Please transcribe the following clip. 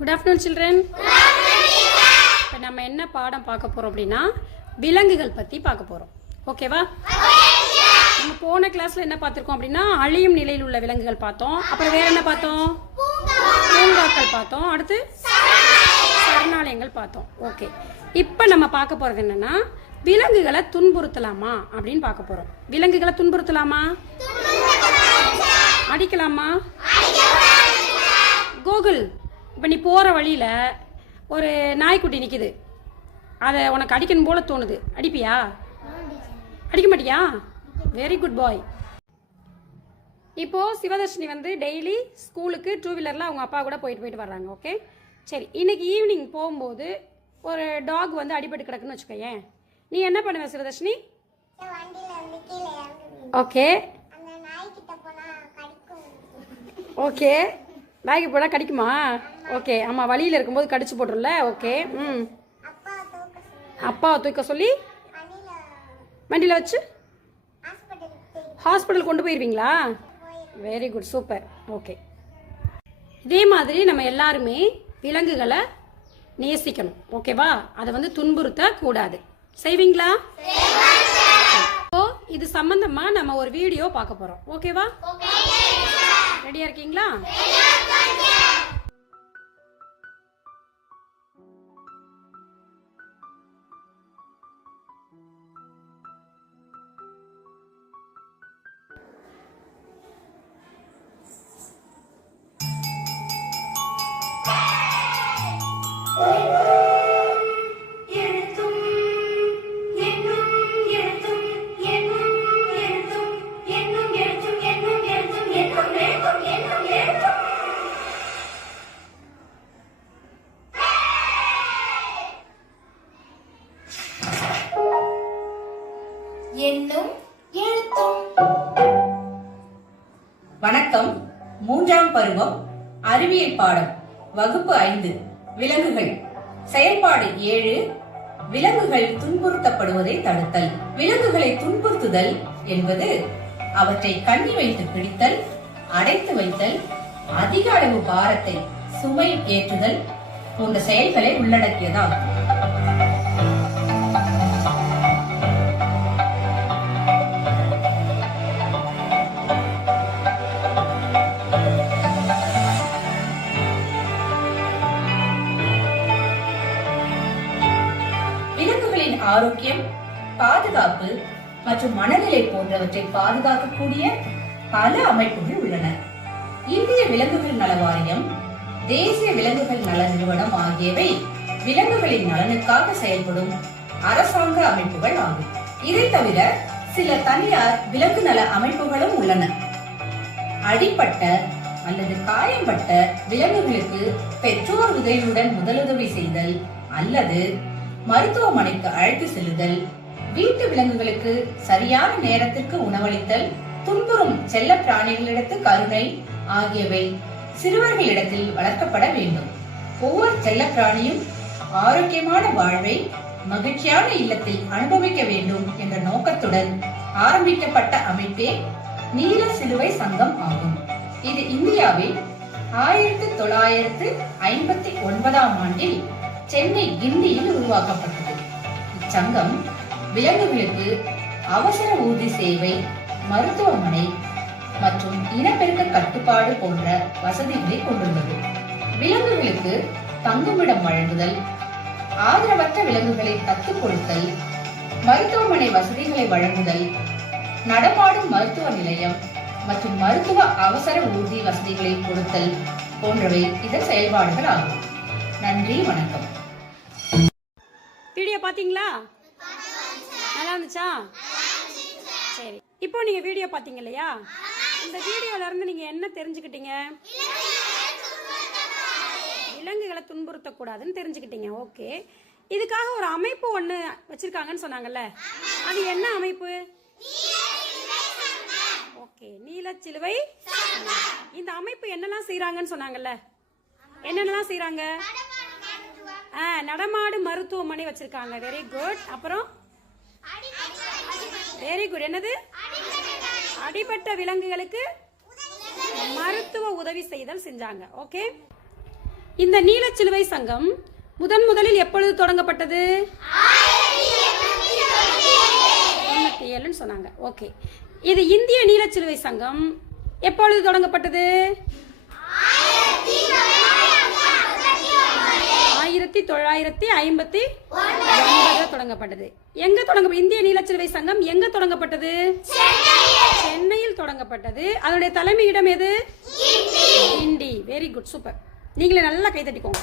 Good afternoon children இப்போ நம்ம என்ன பாடம் பார்க்க போகிறோம் அப்படின்னா விலங்குகள் பற்றி பார்க்க போகிறோம் ஓகேவா நம்ம போன கிளாஸில் என்ன பார்த்துருக்கோம் அப்படின்னா அழியும் நிலையில் உள்ள விலங்குகள் பார்த்தோம். அப்புறம் வேற என்ன பார்த்தோம்? பூங்காக்கள் பார்த்தோம். அடுத்து சரணாலயங்கள் பார்த்தோம். ஓகே இப்போ நம்ம பார்க்க போகிறது என்னன்னா விலங்குகளை துன்புறுத்தலாமா அப்படின்னு பார்க்க போகிறோம் விலங்குகளை துன்புறுத்தலாமா? அடிக்கலாமா? கோகுல் இப்போ நீ போகிற வழியில் ஒரு நாய்க்குட்டி நிற்கிது அதை உனக்கு அடிக்கணும் போல தோணுது. அடிப்பியா? அடிக்க மாட்டியா? வெரி குட் பாய் இப்போது சிவதர்ஷினி வந்து டெய்லி ஸ்கூலுக்கு டூ வீலரில் அவங்க அப்பா கூட போயிட்டு போயிட்டு வர்றாங்க ஓகே சரி இன்னைக்கு ஈவினிங் போகும்போது ஒரு டாக் வந்து அடிபட்டு கிடக்குன்னு வச்சுக்கோயேன். நீ என்ன பண்ணுவ சிவதர்ஷினி? ஓகே ஓகே நாய்க்கு போனால் கடிக்குமா? ஓகே ஆமாம் வழியில் இருக்கும்போது கடிச்சு போட்டுருல? ஓகே ம். அப்பா தூக்க சொல்லி அப்பாவை தூக்க சொல்லி வண்டியில் வச்சு ஹாஸ்பிட்டல் கொண்டு போயிருவீங்களா? வெரி குட் சூப்பர் ஓகே இதே மாதிரி நம்ம எல்லாருமே விலங்குகளை நேசிக்கணும். ஓகேவா அதை வந்து துன்புறுத்த கூடாது. செய்வீங்களா? இப்போ இது சம்பந்தமா நம்ம ஒரு வீடியோ பார்க்க போறோம். ஓகேவா ரெடியா இருக்கீங்களா? என்னும் எழுத்தும் வணக்கம். மூன்றாம் பருவம் அறிவியல் பாடம். வகுப்பு ஐந்து. விலங்குகள். செயல்பாடு ஏழு விலங்குகள் துன்புறுத்தப்படுவதை தடுத்தல். விலங்குகளை துன்புறுத்துதல் என்பது அவற்றை கண்ணி வைத்து பிடித்தல் அடைத்து வைத்தல் அதிக அளவு பாரத்தை சுமை ஏற்றுதல் போன்ற செயல்களை உள்ளடக்கியதாகும். குழந்தைகளின் ஆரோக்கியம் பாதுகாப்பு மற்றும் மனநிலை போன்றவற்றை பாதுகாக்கக்கூடிய பல அமைப்புகள் உள்ளன. இந்திய விலங்குகள் நல வாரியம் தேசிய விலங்குகள் நல நிறுவனம் ஆகியவை விலங்குகளின் நலனுக்காக செயல்படும் அரசாங்க அமைப்புகள் ஆகும். இதை தவிர சில தனியார் விலங்கு நல அமைப்புகளும் உள்ளன. அடிப்பட்ட அல்லது காயம்பட்ட விலங்குகளுக்கு பெற்றோர் உதவியுடன் முதலுதவி செய்தல் அல்லது மருத்துவமனைக்கு அழைத்து செல்லுதல் வீட்டு விலங்குகளுக்கு சரியான நேரத்திற்கு உணவளித்தல் துன்புறும் செல்ல பிராணிகளிடத்து கருணை ஆகியவை சிறுவர்களிடத்தில் வளர்க்கப்பட வேண்டும். ஒவ்வொரு செல்ல பிராணியும் ஆரோக்கியமான வாழ்வை மகிழ்ச்சியான இல்லத்தில் அனுபவிக்க வேண்டும் என்ற நோக்கத்துடன் ஆரம்பிக்கப்பட்ட அமைப்பே நீல சிலுவை சங்கம் ஆகும். இது இந்தியாவில் ஆயிரத்தி தொள்ளாயிரத்து ஐம்பத்தி ஒன்பதாம் ஆண்டில் சென்னை கிண்டியில் உருவாக்கப்பட்டது. இச்சங்கம் விலங்குகளுக்கு அவசர ஊர்தி சேவை மருத்துவமனை மற்றும் இனப்பெருக்க கட்டுப்பாடு போன்ற வசதிகளை கொண்டுள்ளது. விலங்குகளுக்கு தங்குமிடம் வழங்குதல் ஆதரவற்ற விலங்குகளை தத்துக் கொடுத்தல் மருத்துவமனை வசதிகளை வழங்குதல் நடமாடும் மருத்துவ நிலையம் மற்றும் மருத்துவ அவசர ஊர்தி வசதிகளை கொடுத்தல் போன்றவை இதன் செயல்பாடுகள் ஆகும். நன்றி வணக்கம். வீடியோ பார்த்தீங்களா? நல்லா இருந்துச்சா? சரி. இப்போ நீங்கள் வீடியோ பார்த்தீங்க இல்லையா? இந்த வீடியோல இருந்து நீங்கள் என்ன தெரிஞ்சுக்கிட்டீங்க? விலங்குகளை துன்புறுத்தக்கூடாதுன்னு தெரிஞ்சுக்கிட்டீங்க. ஓகே. இதுக்காக ஒரு அமைப்பு ஒன்று வச்சிருக்காங்கன்னு சொன்னாங்கல்ல. அது என்ன அமைப்பு? ஓகே. நீலச்சிலுவை இந்த அமைப்பு என்னெல்லாம் செய்கிறாங்கன்னு சொன்னாங்கல்ல? என்னென்னலாம் செய்கிறாங்க நடமாடு மருத்துவமனை வச்சிருக்காங்க. வெரி குட் அப்புறம்? வெரி குட் என்னது? அடிபட்ட விலங்குகளுக்கு மருத்துவ உதவி செய்தல் செஞ்சாங்க. ஓகே இந்த நீலச்சிலுவை சங்கம் முதன் முதலில் எப்பொழுது தொடங்கப்பட்டது? தொண்ணூத்தி ஏழுன்னு சொன்னாங்க. ஓகே இது இந்திய நீலச்சிலுவை சங்கம் எப்பொழுது தொடங்கப்பட்டது? ஆயிரத்தி தொள்ளாயிரத்தி ஐம்பத்தி ஒன்பதுல தொடங்கப்பட்டது. எங்க தொடங்க இந்திய நீலச்சிலுவை சங்கம் எங்க தொடங்கப்பட்டது? சென்னையில். தொடங்கப்பட்டது. அதனுடைய தலைமையிடம் எது? இண்டி வெரி குட் சூப்பர் நீங்களே நல்லா கை தட்டிக்கோங்க